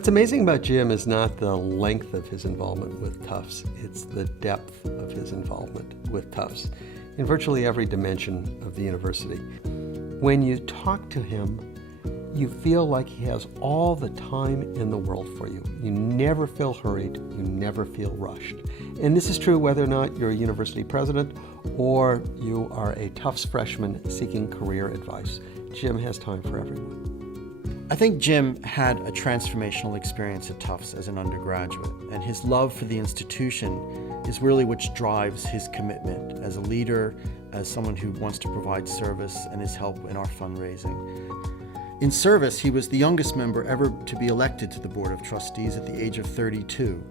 What's amazing about Jim is not the length of his involvement with Tufts, it's the depth of his involvement with Tufts in virtually every dimension of the university. When you talk to him, you feel like he has all the time in the world for you. You never feel hurried, you never feel rushed. And this is true whether or not you're a university president or you are a Tufts freshman seeking career advice. Jim has time for everyone. I think Jim had a transformational experience at Tufts as an undergraduate, and his love for the institution is really what drives his commitment as a leader, as someone who wants to provide service and his help in our fundraising. In service, he was the youngest member ever to be elected to the Board of Trustees at the age of 32,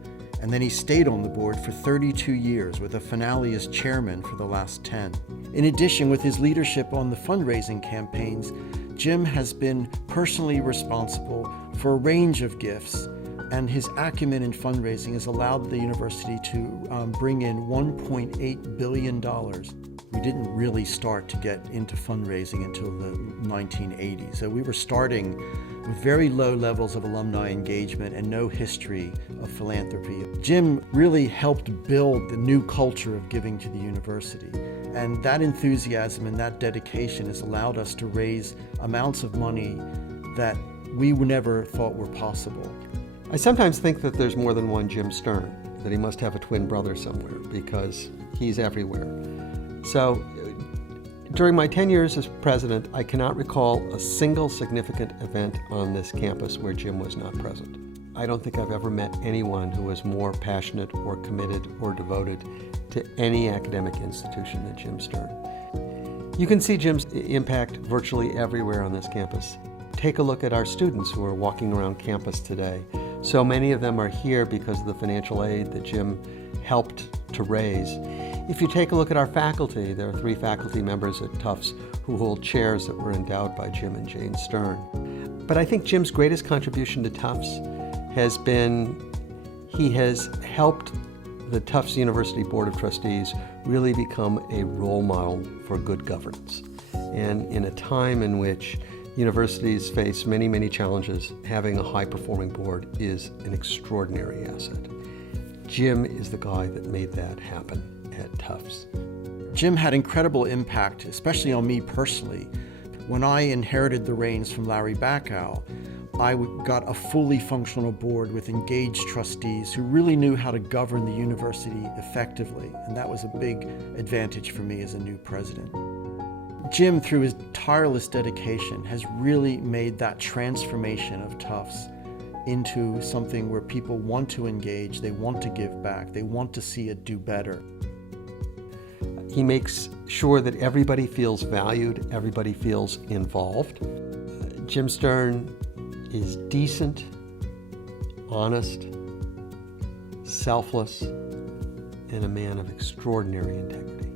and then he stayed on the board for 32 years with a finale as chairman for the last 10. In addition, with his leadership on the fundraising campaigns, Jim has been personally responsible for a range of gifts, and his acumen in fundraising has allowed the university to bring in $1.8 billion. We didn't really start to get into fundraising until the 1980s. So we were starting with very low levels of alumni engagement and no history of philanthropy. Jim really helped build the new culture of giving to the university. And that enthusiasm and that dedication has allowed us to raise amounts of money that we never thought were possible. I sometimes think that there's more than one Jim Stern, that he must have a twin brother somewhere because he's everywhere. So during my 10 years as president, I cannot recall a single significant event on this campus where Jim was not present. I don't think I've ever met anyone who was more passionate or committed or devoted to any academic institution than Jim Stern. You can see Jim's impact virtually everywhere on this campus. Take a look at our students who are walking around campus today. So many of them are here because of the financial aid that Jim helped to raise. If you take a look at our faculty, there are 3 faculty members at Tufts who hold chairs that were endowed by Jim and Jane Stern. But I think Jim's greatest contribution to Tufts has been he has helped the Tufts University Board of Trustees really become a role model for good governance. And in a time in which universities face many, many challenges, having a high-performing board is an extraordinary asset. Jim is the guy that made that happen at Tufts. Jim had incredible impact, especially on me personally. When I inherited the reins from Larry Backow, I got a fully functional board with engaged trustees who really knew how to govern the university effectively, and that was a big advantage for me as a new president. Jim, through his tireless dedication, has really made that transformation of Tufts into something where people want to engage, they want to give back, they want to see it do better. He makes sure that everybody feels valued, everybody feels involved. Jim Stern is decent, honest, selfless, and a man of extraordinary integrity.